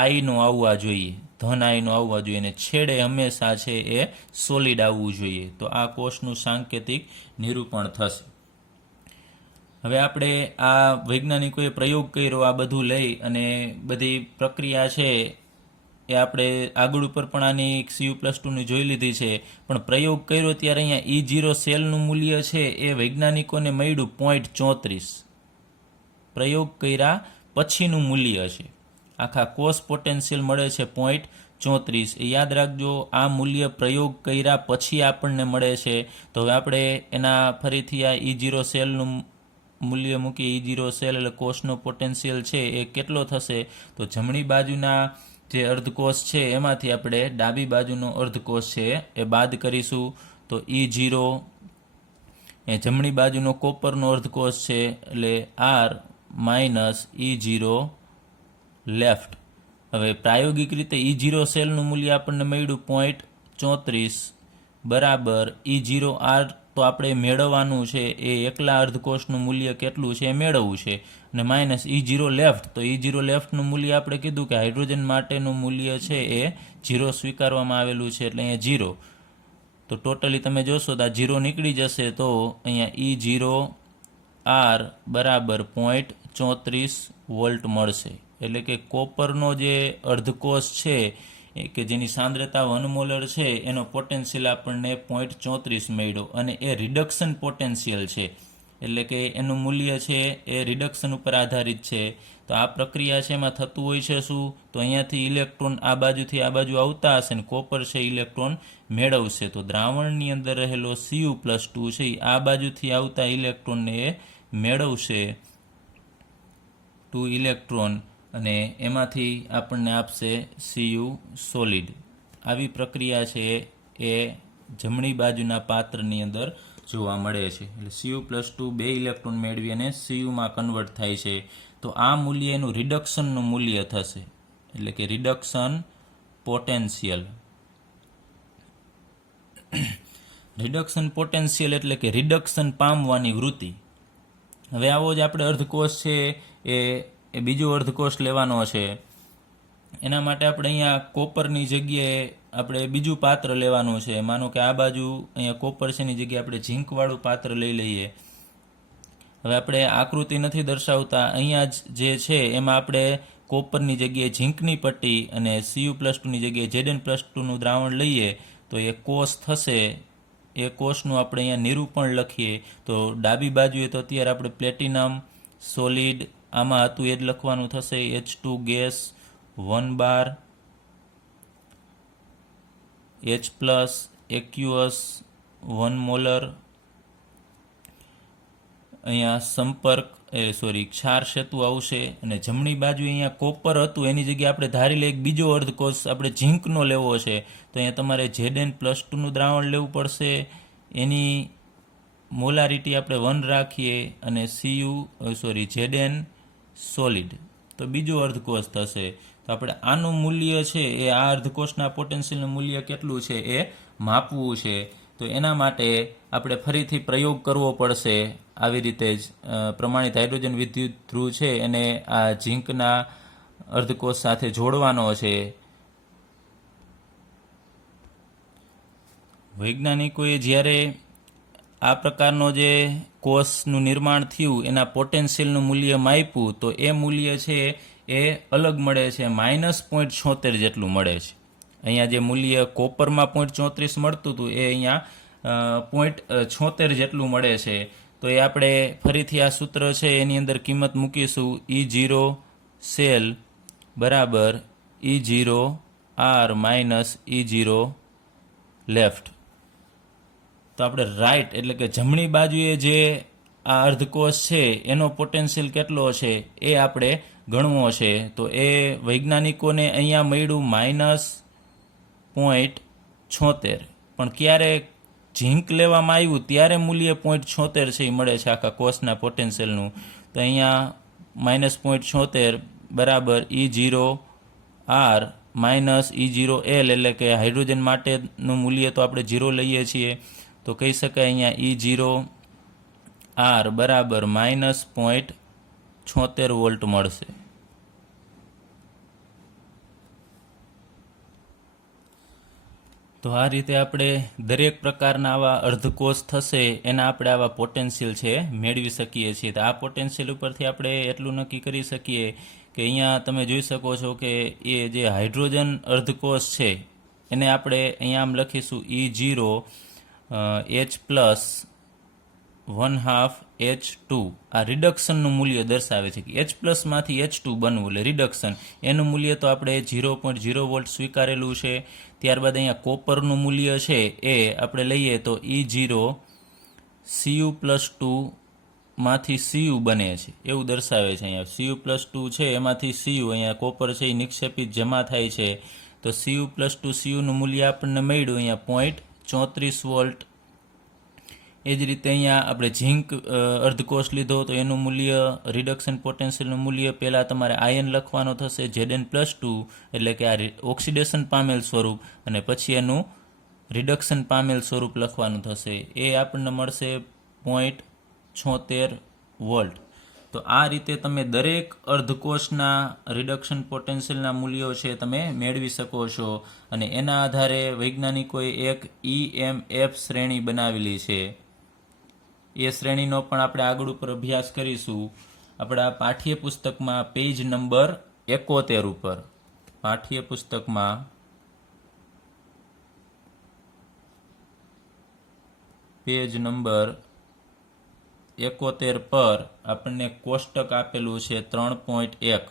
આયનો આવવા જોઈએ, ધન આયનો આવવા જોઈએ, અને છેડે હંમેશા છે એ સોલિડ આવવું જોઈએ. તો આ કોષનું સાંકેતિક નિરૂપણ થશે. હવે આપણે આ વૈજ્ઞાનિકોએ પ્રયોગ કર્યો આ બધું લઈ અને બધી પ્રક્રિયા છે એ આપણે આગળ ઉપર પણ આની Cu+2ની જોઈ લીધી છે, પણ પ્રયોગ કર્યો ત્યારે અહીંયા E0 સેલનું મૂલ્ય છે એ વૈજ્ઞાનિકોને મળ્યું 0.34. પ્રયોગ કર્યા પછીનું મૂલ્ય છે. આખા કોષ પોટેન્શિયલ મળે છે 0.34. એ યાદ રાખજો, આ મૂલ્ય પ્રયોગ કર્યા પછી આપણને મળે છે. તો હવે આપણે એના ફરીથી આ E0 સેલનું મૂલ્ય મૂકીએ. E0 સેલ એટલે કોષનો પોટેન્શિયલ છે એ કેટલો થશે? તો જમણી બાજુના જે અર્ધકોષ છે એમાંથી આપણે ડાબી બાજુનો અર્ધકોષ છે એ બાદ કરીશું. તો E0 એ જમણી બાજુનો કોપરનો અર્ધકોષ છે એટલે R માઇનસ E0 લેફ્ટ. હવે પ્રાયોગિક રીતે E0 સેલનું મૂલ્ય આપણને મળ્યું 0.34 બરાબર E0R તો આપણે મેળવવાનું છે એ એકલા અર્ધકોષનું મૂલ્ય કેટલું છે એ મેળવવું છે, અને માઇનસ E0 લેફ્ટ. તો E0 લેફ્ટનું મૂલ્ય આપણે કીધું કે હાઇડ્રોજન માટેનું મૂલ્ય છે એ 0 સ્વીકારવામાં આવેલું છે એટલે અહીંયા 0. તો ટોટલી તમે જોશો તો આ 0 નીકળી જશે, તો અહીંયા E0R બરાબર 0.34 વોલ્ટ મળશે. એટલે કે કોપરનો જે અર્ધકોષ છે કે જેની સાંદ્રતા 1 મોલર છે એનો પોટેન્શિયલ આપણને 0.34 મળ્યો, અને એ રિડક્શન પોટેન્શિયલ છે એટલે કે એનું મૂલ્ય છે એ રિડક્શન ઉપર આધારિત છે. તો આ પ્રક્રિયા છે એમાં થતું હોય છે શું? તો અહીંયાથી ઇલેક્ટ્રોન આ બાજુથી આ બાજુ આવતા હશે ને કોપર છે ઇલેક્ટ્રોન મેળવશે. તો દ્રાવણની અંદર રહેલો Cu+2 છે આ બાજુથી આવતા ઇલેક્ટ્રોનને એ મેળવશે 2 ઇલેક્ટ્રોન, અને એમાંથી આપણને આપશે Cu સોલિડ. આવી પ્રક્રિયા છે એ જમણી બાજુના પાત્રની અંદર જોવા મળે છે. એટલે Cu+2 2 ઇલેક્ટ્રોન મેળવી અને Cuમાં કન્વર્ટ થાય છે. તો આ મૂલ્ય એનું રિડક્શનનું મૂલ્ય થશે, એટલે કે રિડક્શન પોટેન્શિયલ. રિડક્શન પોટેન્શિયલ એટલે કે રિડક્શન પામવાની વૃત્તિ. હવે આવો જ આપણે અર્ધકોષ છે એ બીજો અર્ધકોષ લેવાનો છે. એના માટે આપણે અહીંયા કોપરની જગ્યાએ આપણે બીજું પાત્ર લેવાનું છે. માનો કે આ બાજુ અહીંયા કોપર છે એની જગ્યાએ આપણે ઝીંકવાળું પાત્ર લઈ લઈએ. હવે આપણે આકૃતિ નથી દર્શાવતા, અહીંયા જ જે છે એમાં આપણે કોપરની જગ્યાએ ઝીંકની પટ્ટી અને Cu+2ની જગ્યાએ Zn+2નું દ્રાવણ લઈએ તો એ કોષ થશે. એ કોષનું આપણે અહીંયા નિરૂપણ લખીએ. તો ડાબી બાજુએ તો અત્યારે આપણે પ્લેટિનમ સોલિડ આમાં હતું એ જ લખવાનું થશે. H2 ગેસ 1 બાર, H+ એક્યુઅસ 1 મોલર. અહીંયા સંપર્ક ક્ષાર સેતુ આવશે, અને જમણી બાજુ અહીંયા કોપર હતું એની જગ્યાએ આપણે ધારી લઈએ એક બીજો અર્ધકોષ આપણે ઝીંકનો લેવો છે. તો અહીંયા તમારે Zn+2નું દ્રાવણ લેવું પડશે. એની મોલારિટી આપણે 1 રાખીએ, અને Zn સોલિડ તો બીજો અર્ધકોષ થશે. તો આપણે આનું મૂલ્ય છે એ આ અર્ધકોષના પોટેન્શિયલનું મૂલ્ય કેટલું છે એ માપવું છે. તો એના માટે આપણે ફરીથી પ્રયોગ કરવો પડશે. આવી રીતે જ પ્રમાણિત હાઇડ્રોજન વિદ્યુત ધ્રુવ છે એને આ ઝીંકના અર્ધકોષ સાથે જોડવાનો છે. વૈજ્ઞાનિકોએ જ્યારે આ પ્રકારનો જે કોષનું નિર્માણ થયું એના પોટેન્શિયલનું મૂલ્ય માપ્યું તો એ મૂલ્ય છે એ અલગ મળે છે, -0.76 જેટલું મળે છે. અહીંયા જે મૂલ્ય કોપરમાં 0.34 મળતું હતું એ અહીંયા 0.76 જેટલું મળે છે. તો એ આપણે ફરીથી આ સૂત્ર છે એની અંદર કિંમત મૂકીશું. E0 સેલ બરાબર E0R માઇનસ E0 લેફ્ટ. તો આપણે રાઈટ એટલે કે જમણી બાજુએ જે આ અર્ધકોષ છે એનો પોટેન્શિયલ કેટલો છે એ આપણે ગણવો છે. તો એ વૈજ્ઞાનિકોને અહીંયા મળ્યું -0.76, પણ ક્યારે ઝીંક લેવામાં આવ્યું ત્યારે મૂલ્ય 0.76 છે એ મળે છે આખા કોષના પોટેન્શિયલનું. તો અહીંયા -0.76 બરાબર E0R માઇનસ E0L એટલે કે હાઇડ્રોજન માટેનું મૂલ્ય તો આપણે 0 લઈએ છીએ. તો કહી શકાય અહીંયા E0R બરાબર -0.76 વોલ્ટ મળશે. તો આ રીતે આપણે દરેક પ્રકારના આવા અર્ધકોષ થશે એના આપણે આવા પોટેન્શિયલ છે મેળવી શકીએ છીએ. તો આ પોટેન્શિયલ ઉપરથી આપણે એટલું નક્કી કરી શકીએ કે અહીંયા તમે જોઈ શકો છો કે એ જે હાઇડ્રોજન અર્ધકોષ છે એને આપણે અહીંયા આમ લખીશું E0 H+ 1/2 H2. આ રિડક્શનનું મૂલ્ય દર્શાવે છે કે H+ માંથી H2 બનવું એટલે રિડક્શન. એનું મૂલ્ય તો આપણે 0.0 વોલ્ટ સ્વીકારેલું છે. ત્યારબાદ અહીંયા કોપરનું મૂલ્ય છે એ આપણે લઈએ તો E0 Cu+2 માંથી Cu બને છે એવું દર્શાવે છે. અહીંયા Cu+2 છે એમાંથી Cu અહીંયા કોપર છે એ નિક્ષેપિત જમા થાય છે. તો Cu+2 Cuનું મૂલ્ય આપણને મળ્યું અહીંયા 0.34 વોલ્ટ. એ જ રીતે અહીંયા આપણે ઝીંક અર્ધકોષ લીધો તો એનું મૂલ્ય રિડક્શન પોટેન્શિયલનું મૂલ્ય પહેલાં તમારે આયન લખવાનો થશે Zn+2 એટલે કે આ ઓક્સિડેશન પામેલ સ્વરૂપ, અને પછી એનું રિડક્શન પામેલ સ્વરૂપ લખવાનું થશે. એ આપણને મળશે 0.76 વોલ્ટ. તો આ રીતે તમે દરેક અર્ધકોષના રિડક્શન પોટેન્શિયલના મૂલ્યો છે તમે મેળવી શકો છો, અને એના આધારે વૈજ્ઞાનિકોએ એક EMF શ્રેણી બનાવેલી છે. એ શ્રેણીનો પણ આપણે આગળ ઉપર અભ્યાસ કરીશું આપણા પાઠ્યપુસ્તકમાં પેજ નંબર 71 ઉપર. પાઠ્યપુસ્તકમાં પેજ નંબર 71 પર આપણને કોષ્ટક આપેલું છે 3.1.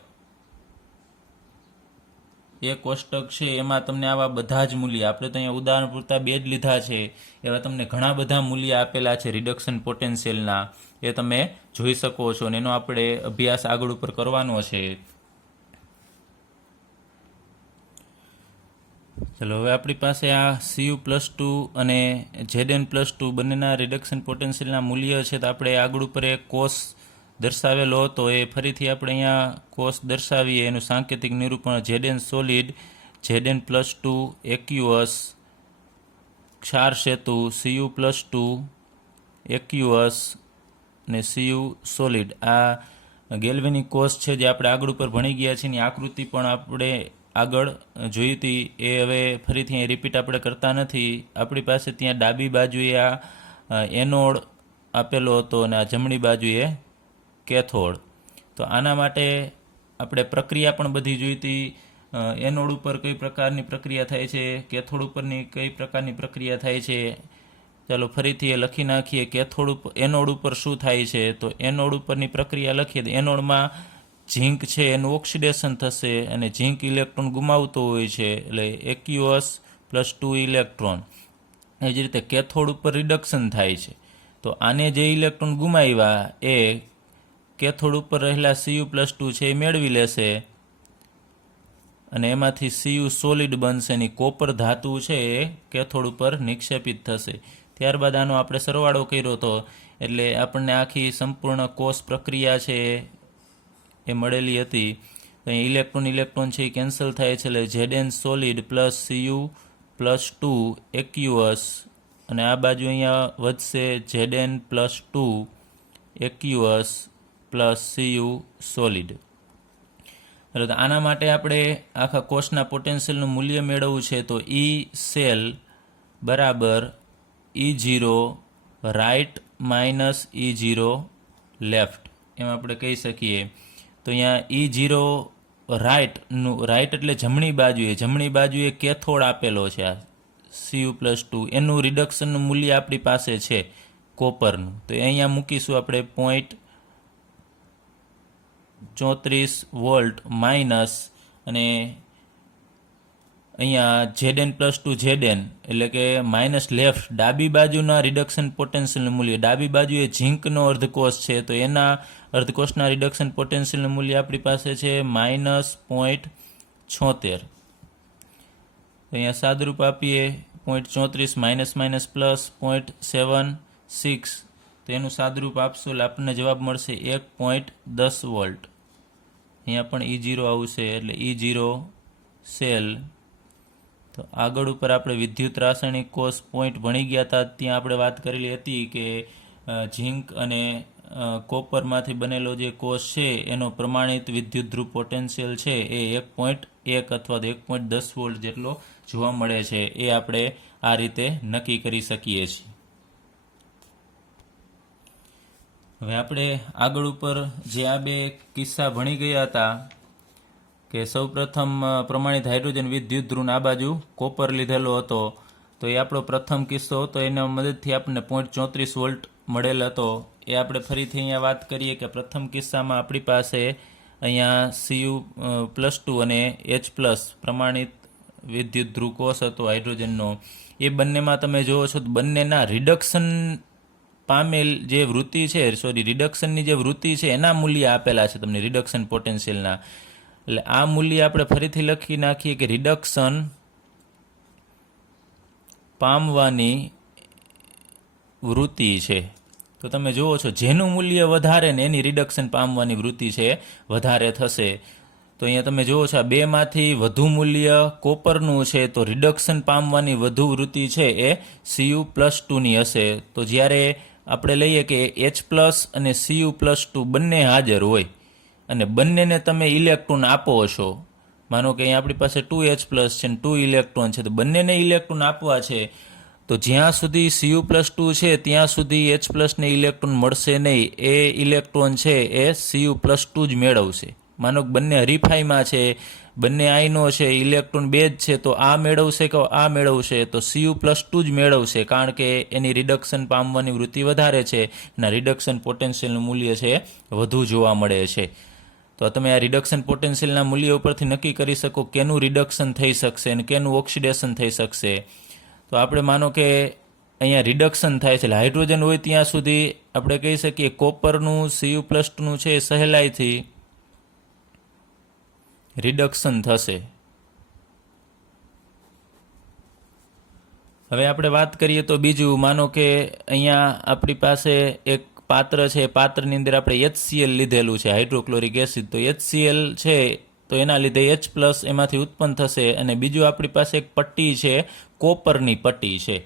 એ કોષ્ટક છે એમાં તમને આવા બધા જ મૂલ્ય, આપણે તો અહીંયા ઉદાહરણ પૂરતા 2 જ લીધા છે, એવા તમને ઘણા બધા મૂલ્ય આપેલા છે રિડક્શન પોટેન્શિયલના. એ તમે જોઈ શકો છો અને એનો આપણે અભ્યાસ આગળ ઉપર કરવાનો છે. ચલો હવે આપણી પાસે આ Cu+2 અને Zn+2 બંનેના રિડક્શન પોટેન્શિયલના મૂલ્ય છે. તો આપણે આગળ ઉપર એક કોષ દર્શાવેલો હતો, એ ફરીથી આપણે અહીંયા કોષ દર્શાવીએ. એનું સાંકેતિક નિરૂપણ Zn સોલિડ, Zn+2 એક્યુઅસ, ક્ષાર સેતુ, Cu+2 એક્યુઅસ અને Cu સોલિડ. આ ગેલ્વેનિક કોષ છે જે આપણે આગળ ઉપર ભણી ગયા છીએ. એની આકૃતિ પણ આપણે આગળ જોઈ હતી, એ હવે ફરીથી અહીં રિપીટ આપણે કરતા નથી. આપણી પાસે ત્યાં ડાબી બાજુએ આ એનોડ આપેલો હતો અને આ જમણી બાજુએ કેથોડ. તો આના માટે આપણે પ્રક્રિયા પણ બધી જોઈ હતી. એનોડ ઉપર કઈ પ્રકારની પ્રક્રિયા થાય છે, કેથોડ ઉપરની કઈ પ્રકારની પ્રક્રિયા થાય છે. ચાલો ફરીથી એ લખી નાખીએ. કેથોડ ઉપર એનોડ ઉપર શું થાય છે, તો એનોડ ઉપરની પ્રક્રિયા લખીએ તો એનોડમાં ઝીંક છે એનું ઓક્સિડેશન થશે અને ઝીંક ઇલેક્ટ્રોન ગુમાવતો હોય છે એટલે Aqus+2 ઇલેક્ટ્રોન. એ જ રીતે કેથોડ ઉપર રિડક્શન થાય છે, તો આને જે ઇલેક્ટ્રોન ગુમાવ્યા એ કેથોડ ઉપર રહેલા Cu+2 છે એ મેળવી લેશે અને એમાંથી Cu સોલિડ બનશે. એની કોપર ધાતુ છે એ કેથોડ ઉપર નિક્ષેપિત થશે. ત્યારબાદ આનો આપણે સરવાળો કર્યો હતો એટલે આપણને આખી સંપૂર્ણ કોષ પ્રક્રિયા છે એ મળેલી હતી. અહીં ઇલેક્ટ્રોન છે એ કેન્સલ થાય છે એટલે Zn સોલિડ પ્લસ Cu+2 એક્યુઅસ, અને આ બાજુ અહીંયા વધશે Zn+2 એક્યુઅસ પ્લસ Cu સોલિડ. એટલે આના માટે આપણે આખા કોષના પોટેન્શિયલનું મૂલ્ય મેળવવું છે. તો E સેલ બરાબર E0 right minus E0 left એમ આપણે કહી શકીએ. તો અહીંયા E0 રાઇટ એટલે જમણી બાજુએ કેથોડ આપેલો છે આ Cu+2, એનું રિડક્શનનું મૂલ્ય આપણી પાસે છે કોપરનું. તો અહીંયા મૂકીશું આપણે 0.34 વોલ્ટ માઇનસ, અને અહીંયા Zn+2 Zn એટલે કે માઇનસ લેફ્ટ ડાબી બાજુના રિડક્શન પોટેન્શિયલનું મૂલ્ય. ડાબી બાજુએ ઝીંકનો અર્ધકોષ છે તો એના અર્ધકોષના રિડક્શન પોટેન્શિયલનું મૂલ્ય આપણી પાસે છે -0.76. અહીંયા સાદરૂપ આપીએ 0.34 માઇનસ માઇનસ પ્લસ 0.76, તો એનું સાદરૂપ આપશું એટલે આપણને જવાબ મળશે 1.10 વોલ્ટ. અહીંયા પણ E0 આવશે એટલે E0 સેલ. તો આગળ ઉપર આપણે વિદ્યુત રાસાયણિક કોષ પોઈન્ટ ભણી ગયા હતા, ત્યાં આપણે વાત કરેલી હતી કે ઝીંક અને કોપરમાંથી બનેલો જે કોષ છે એનો પ્રમાણિત વિદ્યુત ધ્રુવ પોટેન્શિયલ છે એ 1.1 અથવા તો 1.10 વોલ્ટ જેટલો જોવા મળે છે. એ આપણે આ રીતે નક્કી કરી શકીએ છીએ. હવે આપણે આગળ ઉપર જે આ બે કિસ્સા ભણી ગયા હતા કે સૌપ્રથમ પ્રમાણિત હાઇડ્રોજન વિદ્યુત ધ્રુવ આ બાજુ કોપર લીધેલો હતો, તો એ આપણો પ્રથમ કિસ્સો હતો. એના મદદથી આપણને 0.34 વોલ્ટ મળેલ હતો. એ આપણે ફરીથી અહીંયા વાત કરીએ કે પ્રથમ કિસ્સામાં આપણી પાસે અહીંયા Cu+2 અને H+ પ્રમાણિત વિદ્યુત ધ્રુવ કોષ હતો હાઇડ્રોજનનો. એ બંનેમાં તમે જુઓ છો તો બંનેના રિડક્શન પામેલ જે વૃત્તિ છે, રિડક્શનની જે વૃત્તિ છે એના મૂલ્ય આપેલા છે તમને રિડક્શન પોટેન્શિયલના. એટલે આ મૂલ્ય આપણે ફરીથી લખી નાખીએ કે રિડક્શન પામવાની વૃત્તિ છે. તો તમે જુઓ છો જેનું મૂલ્ય વધારે ને એની રિડક્શન પામવાની વૃત્તિ છે વધારે થશે. તો અહીંયા તમે જુઓ છો આ બેમાંથી વધુ મૂલ્ય કોપરનું છે, તો રિડક્શન પામવાની વધુ વૃત્તિ છે એ Cu+2ની હશે. તો જ્યારે આપણે લઈએ કે H+ અને Cu+2 બંને હાજર હોય અને બંનેને તમે ઇલેક્ટ્રોન આપો છો, માનો કે અહીંયા આપણી પાસે 2H+ છે અને 2 ઇલેક્ટ્રોન છે, તો બંનેને ઇલેક્ટ્રોન આપવા છે, તો જ્યાં સુધી Cu+2 છે ત્યાં સુધી H+ ને ઇલેક્ટ્રોન મળશે નહીં. એ ઇલેક્ટ્રોન છે એ Cu+2 જ મેળવશે. માનો કે બંને હરીફાઈમાં છે, બંને આયનો છે, ઇલેક્ટ્રોન બે જ છે, તો આ મેળવશે કે આ મેળવશે, તો Cu+2 જ મેળવશે, કારણ કે એની રિડક્શન પામવાની વૃત્તિ વધારે છે, એના રિડક્શન પોટેન્શિયલનું મૂલ્ય છે વધુ જોવા મળે છે. તો તમે આ રિડક્શન પોટેન્શિયલના મૂલ્ય ઉપરથી નક્કી કરી શકો કેનું રિડક્શન થઈ શકશે અને કેનું ઓક્સિડેશન થઈ શકશે. તો આપણે માનો કે અહીંયા રિડક્શન થાય છે, એટલે હાઇડ્રોજન હોય ત્યાં સુધી આપણે કહી શકીએ કોપરનું Cu+2નું છે એ સહેલાઈથી રિડક્શન થશે. હવે આપણે વાત કરીએ તો બીજું, માનો કે અહીંયા આપણી પાસે એક પાત્ર છે, પાત્રની અંદર આપણે HCl લીધેલું છે, હાઇડ્રોક્લોરિક એસિડ. તો HCl છે તો એના લીધે H+ એમાંથી ઉત્પન્ન થશે. અને બીજું આપણી પાસે એક પટ્ટી છે, કોપરની પટ્ટી છે.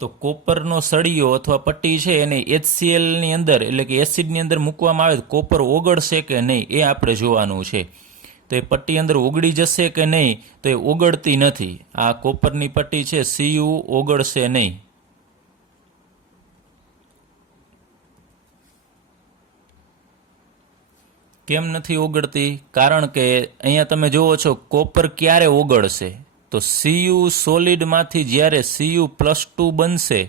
તો કોપરનો સળિયો અથવા પટ્ટી છે એને HClની અંદર એટલે કે એસિડની અંદર મૂકવામાં આવે તો કોપર ઓગળશે કે નહીં એ આપણે જોવાનું છે. તો એ પટ્ટી અંદર ઓગળી જશે કે નહીં, તો એ ઓગળતી નથી. આ કોપરની પટ્ટી છે Cu ઓગળશે નહીં. કેમ નથી ઓગળતી? કારણ કે અહીંયા તમે જુઓ છો કોપર ક્યારે ઓગળશે, તો Cu સોલિડમાંથી જ્યારે Cu+2 બનશે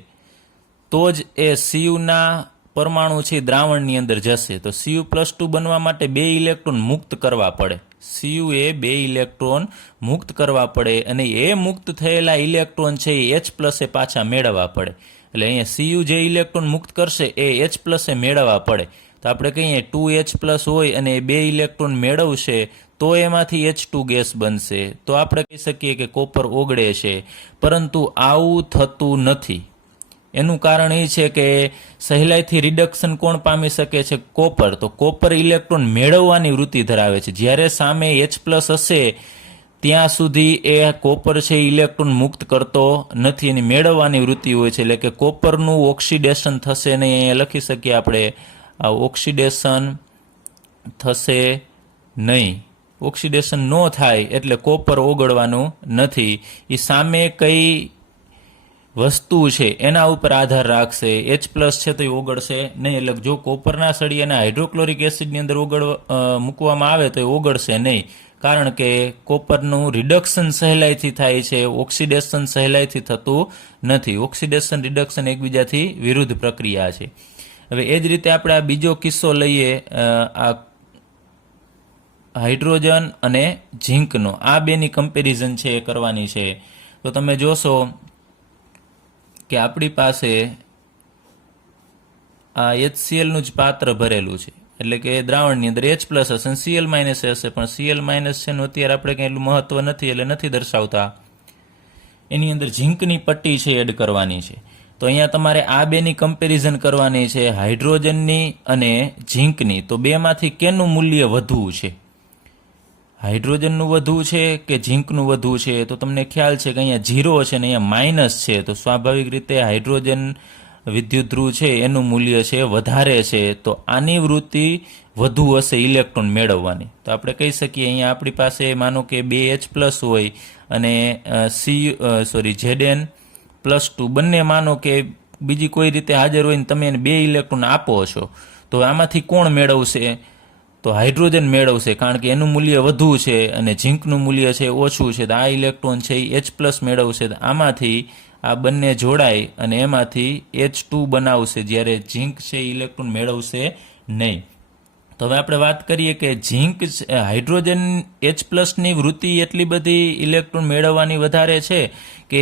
તો જ એ Cuના પરમાણુ છે દ્રાવણની અંદર જશે. તો Cu+2 બનવા માટે 2 ઇલેક્ટ્રોન મુક્ત કરવા પડે. Cu એ 2 ઇલેક્ટ્રોન મુક્ત કરવા પડે અને એ મુક્ત થયેલા ઇલેક્ટ્રોન છે એ H+ એ પાછા મેળવવા પડે. એટલે અહીંયા Cu જે ઇલેક્ટ્રોન મુક્ત કરશે એ H+ એ મેળવવા પડે. તો આપણે કહીએ 2H+ હોય અને એ 2 ઇલેક્ટ્રોન મેળવશે તો એમાંથી H2 ગેસ બનશે. તો આપણે કહી શકીએ કે કોપર ઓગળે છે. પરંતુ આવું થતું નથી. એનું કારણ એ છે કે સહેલાઈથી રિડક્શન કોણ પામી શકે છે? કોપર. તો કોપર ઇલેક્ટ્રોન મેળવવાની વૃત્તિ ધરાવે છે. જ્યારે સામે H+ હશે ત્યાં સુધી એ કોપર છે ઇલેક્ટ્રોન મુક્ત કરતો નથી, એની મેળવવાની વૃત્તિ હોય છે. એટલે કે કોપરનું ઓક્સિડેશન થશે નહીં. અહીંયા લખી શકીએ આપણે આ ઓક્સિડેશન થશે નહીં. ઓક્સિડેશન ન થાય એટલે કોપર ઓગળવાનું નથી. એ સામે કઈ વસ્તુ છે એના ઉપર આધાર રાખશે. H+ છે તો એ ઓગળશે નહીં. એટલે જો કોપરના સળિયાને હાઇડ્રોક્લોરિક એસિડની અંદર મૂકવામાં આવે તો એ ઓગળશે નહીં, કારણ કે કોપરનું રિડક્શન સહેલાઈથી થાય છે, ઓક્સિડેશન સહેલાઈથી થતું નથી. ઓક્સિડેશન રિડક્શન એકબીજાથી વિરુદ્ધ પ્રક્રિયા છે. હવે એ જ રીતે આપણે આ બીજો કિસ્સો લઈએ, આ હાઇડ્રોજન અને ઝીંકનો. આ બેની કમ્પેરિઝન છે એ કરવાની છે. તો તમે જોશો કે આપણી પાસે આ HClનું જ પાત્ર ભરેલું છે, એટલે કે દ્રાવણની અંદર H+ હશે અને Cl- હશે, પણ Cl- છે ને અત્યારે આપણે કંઈ એટલું મહત્વ નથી એટલે નથી દર્શાવતા. એની અંદર ઝીંકની પટ્ટી છે એડ કરવાની છે. તો અહીંયા તમારે આ બેની કમ્પેરિઝન કરવાની છે, હાઇડ્રોજનની અને ઝીંકની. તો બેમાંથી કેનું મૂલ્ય વધુ છે? હાઇડ્રોજનનું વધુ છે કે ઝીંકનું વધુ છે? તો તમને ખ્યાલ છે કે અહીંયા 0 છે ને અહીંયા માઇનસ છે. તો સ્વાભાવિક રીતે હાઇડ્રોજન વિદ્યુત ધ્રુવ છે એનું મૂલ્ય છે વધારે છે, તો આની વૃત્તિ વધુ હશે ઇલેક્ટ્રોન મેળવવાની. તો આપણે કહી શકીએ અહીંયા આપણી પાસે માનો કે 2H+ હોય અને Zn+2 બંને માનો કે બીજી કોઈ રીતે હાજર હોય ને તમે એને 2 ઇલેક્ટ્રોન આપો છો, તો આમાંથી કોણ મેળવશે? તો હાઇડ્રોજન મેળવશે, કારણ કે એનું મૂલ્ય વધુ છે અને ઝીંકનું મૂલ્ય છે ઓછું છે. તો આ ઇલેક્ટ્રોન છે એ H+ મેળવશે. તો આમાંથી આ બંને જોડાય અને એમાંથી H2 બનાવશે, જ્યારે ઝીંક છે ઇલેક્ટ્રોન મેળવશે નહીં. તો હવે આપણે વાત કરીએ કે હાઇડ્રોજન H+ની વૃત્તિ એટલી બધી ઇલેક્ટ્રોન મેળવવાની વધારે છે કે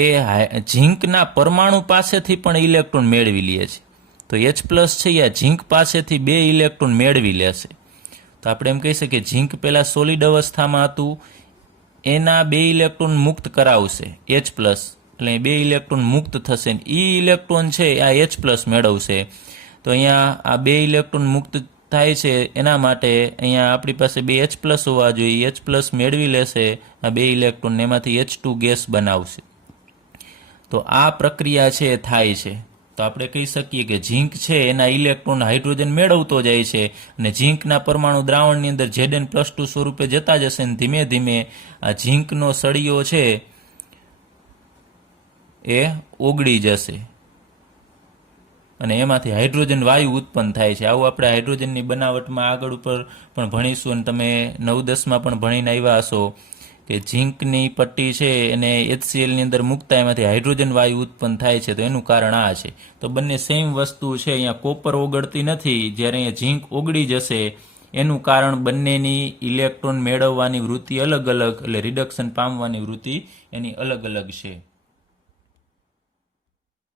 ઝીંકના પરમાણુ પાસેથી પણ ઇલેક્ટ્રોન મેળવી લે છે. તો H+ છે એ ઝીંક પાસેથી 2 ઇલેક્ટ્રોન મેળવી લેશે. તો આપણે એમ કહી શકીએ ઝીંક પહેલાં સોલિડ અવસ્થામાં હતું, એના 2 ઇલેક્ટ્રોન મુક્ત કરાવશે H+, એટલે 2 ઇલેક્ટ્રોન મુક્ત થશે ને ઇલેક્ટ્રોન છે આ H+ મેળવશે. તો અહીંયા આ 2 ઇલેક્ટ્રોન મુક્ત થાય છે, એના માટે અહીંયા આપણી પાસે 2 H+ હોવા જોઈએ. H+ મેળવી લેશે આ 2 ઇલેક્ટ્રોન, એમાંથી H2 ગેસ બનાવશે. તો આ પ્રક્રિયા છે થાય છે. તો આપણે કહી શકીએ કે ઝીંક છે એના ઇલેક્ટ્રોન હાઇડ્રોજન મેળવતો જાય છે અને ઝીંકના પરમાણુ દ્રાવણની અંદર Zn+2 સ્વરૂપે જતા જશે અને ધીમે ધીમે આ ઝીંકનો સળિયો છે એ ઓગળી જશે અને એમાંથી હાઇડ્રોજન વાયુ ઉત્પન્ન થાય છે. આવું આપણે હાઇડ્રોજનની બનાવટમાં આગળ ઉપર પણ ભણીશું અને તમે 9-10માં પણ ભણીને આવ્યા હશો કે ઝીંકની પટ્ટી છે એને HClની અંદર મૂકતા એમાંથી હાઇડ્રોજન વાયુ ઉત્પન્ન થાય છે. તો એનું કારણ આ છે. તો બંને સેમ વસ્તુ છે. અહીંયા કોપર ઓગળતી નથી, જ્યારે અહીંયા ઝીંક ઓગળી જશે. એનું કારણ બંનેની ઇલેક્ટ્રોન મેળવવાની વૃત્તિ અલગ અલગ, એટલે રિડક્શન પામવાની વૃત્તિ એની અલગ અલગ છે.